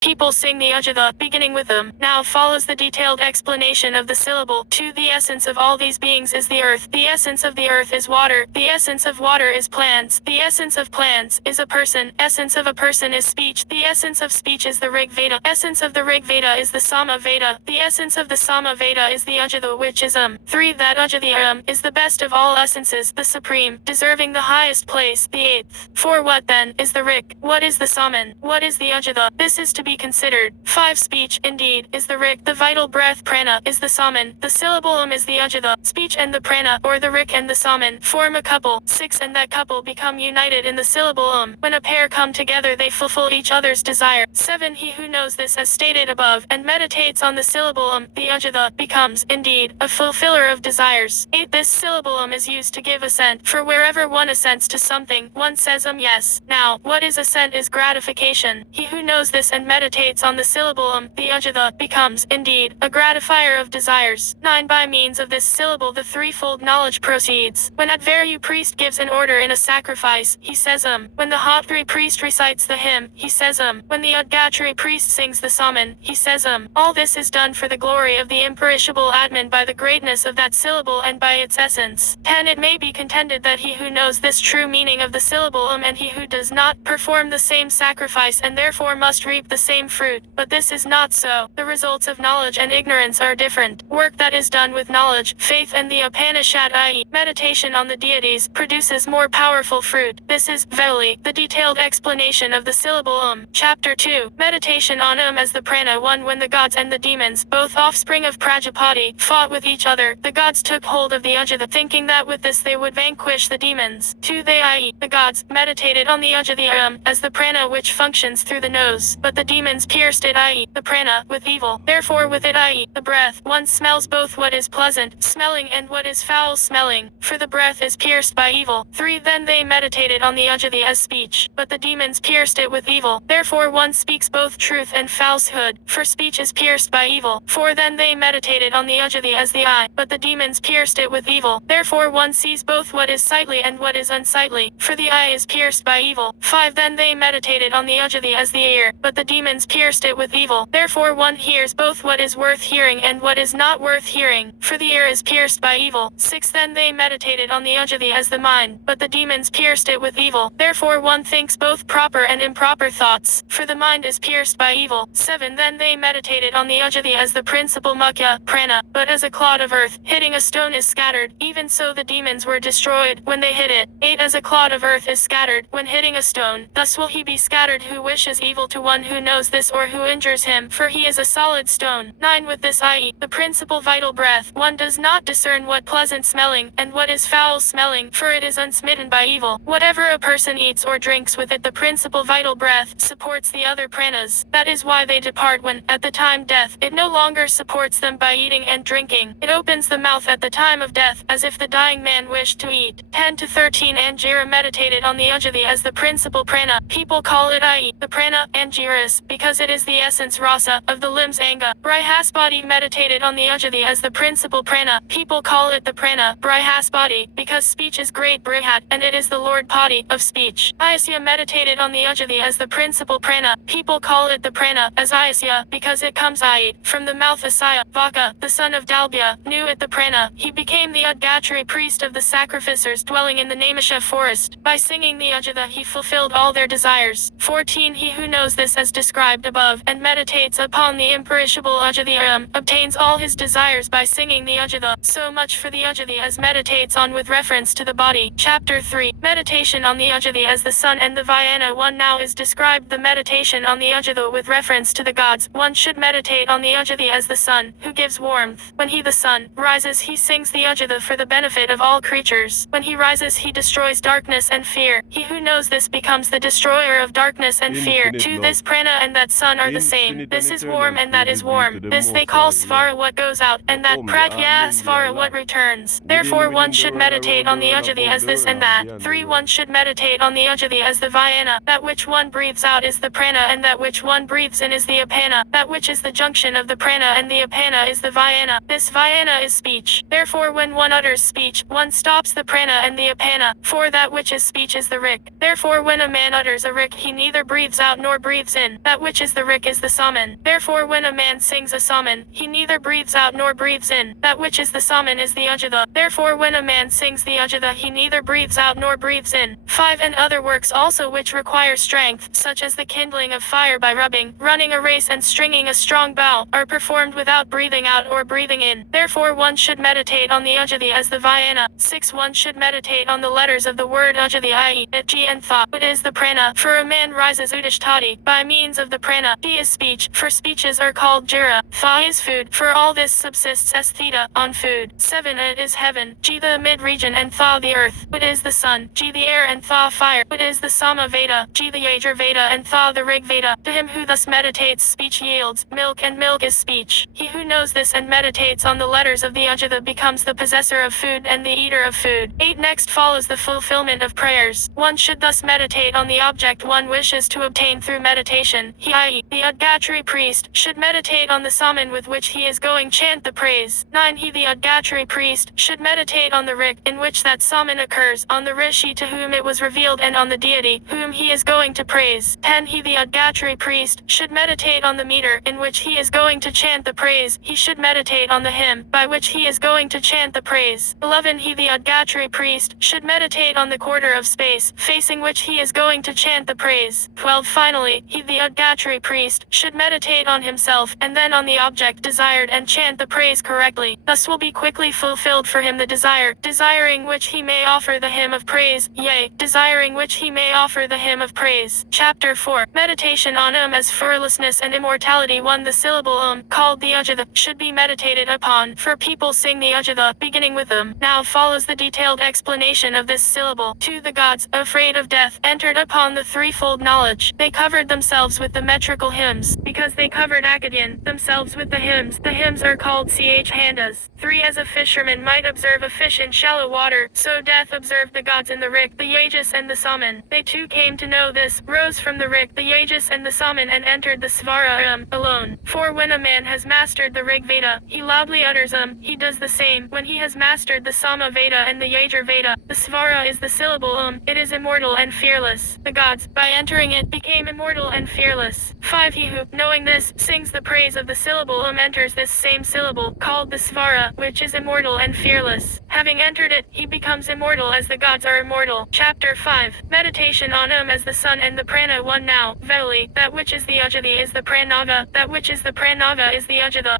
People sing the Ujjada, beginning with them. Now follows the detailed explanation of the syllable. 2. The essence of all these beings is the earth. The essence of the earth is water. The essence of water is plants. The essence of plants is a person. Essence of a person is speech. The essence of speech is the Rig Veda. Essence of the Rig Veda is the Sama Veda. The essence of the Sama Veda is the Ujjada, which is 3. That Ujjada is the best of all essences, the supreme, deserving the highest place, the 8th. 4. What then is the Rik? What is the Saman? What is the Ujjada? This is to be considered. 5. Speech, indeed, is the Rik. The vital breath, prana, is the Saman. The syllable is the Ujjada. Speech and the prana, or the Rik and the Saman, form a couple. 6. And that couple become united in the syllable When a pair come together they fulfill each other's desire. 7. He who knows this as stated above, and meditates on the syllable the Ujjada, becomes, indeed, a fulfiller of desires. 8. This syllable is used to give assent, for wherever one assents to something, one says yes. Now, what is assent is gratification. He who knows this and meditates on the syllable the Ujjada, becomes, indeed, a gratifier of desires. 9. By means of this syllable the threefold knowledge proceeds. When Advaru priest gives an order in a sacrifice, he says When the Hotri priest recites the hymn, he says When the Udgatri priest sings the Saman, he says All this is done for the glory of the imperishable Atman by the greatness of that syllable and by its essence. 10. It may be contended that he who knows this true meaning of the syllable and he who does not, perform the same sacrifice and therefore must reap the same fruit. But this is not so. The results of knowledge and ignorance are different. Work that is done with knowledge, faith and the Upanishad, i.e., meditation on the deities, produces more powerful fruit. This is, verily, the detailed explanation of the syllable Chapter 2. Meditation on as the prana. 1. When the gods and the demons, both offspring of Prajapati, fought with each other, the gods took hold of the Ujjada, thinking that with this they would vanquish the demons. 2. They, i.e., the gods, meditated on the Ujjada as the prana which functions through the nose, but the demons pierced it, i.e., the prana, with evil. Therefore with it, i.e., the breath, one smells both what is pleasant smelling and what is foul smelling, for the breath is pierced by evil. 3. Then they meditated on the Ujjada as speech, but the demons pierced it with evil. Therefore one speaks both truth and falsehood, for speech is pierced by evil. 4. Then they meditated on the Ujjada as the eye, but the demons pierced it with evil. Therefore one sees both what is sightly and what is unsightly, for the eye is pierced by evil. 5. Then they meditated on the Ujjada as the ear, but the demons pierced it with evil. Therefore one hears both what is worth hearing and what is not worth hearing, for the ear is pierced by evil. 6. Then they meditated on the Ujjada as the mind, but the demons pierced it with evil. Therefore one thinks both proper and improper thoughts, for the mind is pierced by evil. 7. Then they meditated on the Ujjada as the principal mukhya, prana, but as a clod of earth, hitting a stone is scattered, even so the demons were destroyed when they hit it. 8. As a clod of earth is scattered when hitting a stone, thus will he be scattered who wishes evil to one who knows this or who injures him, for he is a solid stone. 9. With this, i.e., the principal vital breath, one does not discern what pleasant smelling and what is foul smelling, for it is unsmitten by evil. Whatever a person eats or drinks with it, the principal vital breath supports the other pranas. That is why they depart when, at the time death, it no longer supports them by eating and drinking. It opens the mouth at the time of death, as if the dying man wished to eat. 10 to 13. Angira meditated on the Ujjada as the principal prana. People call it, i.e., the prana, Angiras, because it is the essence rasa, of the limbs anga. Brihaspati meditated on the Ujjada as the principal prana. People call it the prana, Brihaspati, because speech is great Brihat, and it is the Lord Pati, of speech. Ayasya meditated on the Ujjada as the principal prana. People call it the prana, as Ayasya, because it comes from the mouth. Asaya, Vaka, the son of Dalbya, knew it the prana. He became the Udgatri priest of the sacrificers dwelling in the Naimisha forest. By singing the Ujjada he fulfilled all their desires. 14. He who knows this as described above, and meditates upon the imperishable Ujjada obtains all his desires by singing the Ujjada. So much for the Ujjada as meditates on with reference to the body. Chapter 3. Meditation on the Ujjada as the sun and the Vyana. 1. Now is described the meditation on the Ujjada with reference to the gods. One should meditate on the Ujjada as the sun, who gives warmth. When he the sun rises he sings the Ujjada for the benefit of all creatures. When he rises he destroys darkness and fear. He who knows this becomes the destroyer of darkness and fear. 2. This prana and that sun are the same. This is warm and that is warm. This they call svara, what goes out, and that pratya svara, what returns. Therefore one should meditate on the Ujjada as this and that. 3. One should meditate on the Ujjada as the Vyana. That which one breathes out is the prana and that which one breathes in is the apana. That which is the junction of the prana and the apana is the Vyana. This Vyana is speech. Therefore when one utters speech, one stops the prana and the apana, for that which is speech is the rik. Therefore when a man utters a rik he neither breathes out nor breathes in. that which is the rik is the saman. Therefore when a man sings a saman, he neither breathes out nor breathes in, that which is the saman is the ujjada. Therefore when a man sings the ujjada he neither breathes out nor breathes in. 5. And other works also which require strength, such as the kindling of fire by rubbing, running a race and stringing a strong bow, are performed without breathing out or breathing in. Therefore one should meditate on the ujjati as the vyana. 6. One should meditate on the letters of the word ujjati, i.e. it, ji and tha. It is the prana, for a man rises udishtati, by means of the prana. Ji is speech, for speeches are called jira. Tha is food, for all this subsists as theta, on food. 7. It is heaven, ji the mid-region and tha the earth. It is the sun, ji the air and tha fire. It is the sama Veda, ji the Yajur Veda and tha the Rig Veda. To him who thus meditates speech yields, milk and milk is speech. He who knows this and meditates on the letters of the ujjata becomes the possessor of food and the eater of food. 8. Next follows the fulfillment of prayers. One should thus meditate on the object one wishes to obtain through meditation. He, i.e. the Udgatari priest, should meditate on the saman with which he is going chant the praise. 9. He the Udgatari priest, should meditate on the rik, in which that saman occurs, on the rishi to whom it was revealed and on the deity, whom he is going to praise. 10. He the Udgatari priest, should meditate on the meter, in which he is going to chant the praise. He should meditate on the hymn, by which he is going to chant the praise. 11. He the Udgatari priest, should meditate on the quarter of space, facing which he is going to chant the praise. 12. Finally, he the Udgatari priest, should meditate on himself, and then on the object desired and chant the praise correctly. Thus will be quickly fulfilled for him the desire, desiring which he may offer the hymn of praise, yea, desiring which he may offer the hymn of praise. Chapter 4. Meditation on as fearlessness and immortality. 1. The syllable called the ujjata, should be meditated upon, for people sing the ujjata, beginning with Now follows the detailed explanation of this syllable. 2. The gods, afraid of death, entered upon the threefold knowledge. They covered themselves with the metrical hymns, because they covered Akkadian, themselves with the hymns. The hymns are called handas. 3. As a fisherman might observe a fish in shallow water, so death observed the gods in the rik, the yajus and the saman. They too came to know this, rose from the rik, the yajus and the saman and entered the svara alone. 4. When a man has mastered the Rig Veda, he loudly utters he does the same when he has mastered the Sama Veda and the Yajur Veda. The svara is the syllable it is immortal and fearless. The gods, by entering it, became immortal and fearless. 5. He who, knowing this, sings the praise of the syllable enters this same syllable, called the svara, which is immortal and fearless. Having entered it, he becomes immortal as the gods are immortal. Chapter 5. Meditation on as the sun and the prana. 1. Now, verily, that which is the ujjati is the pranaga, that which is the pranaga is the ujjata.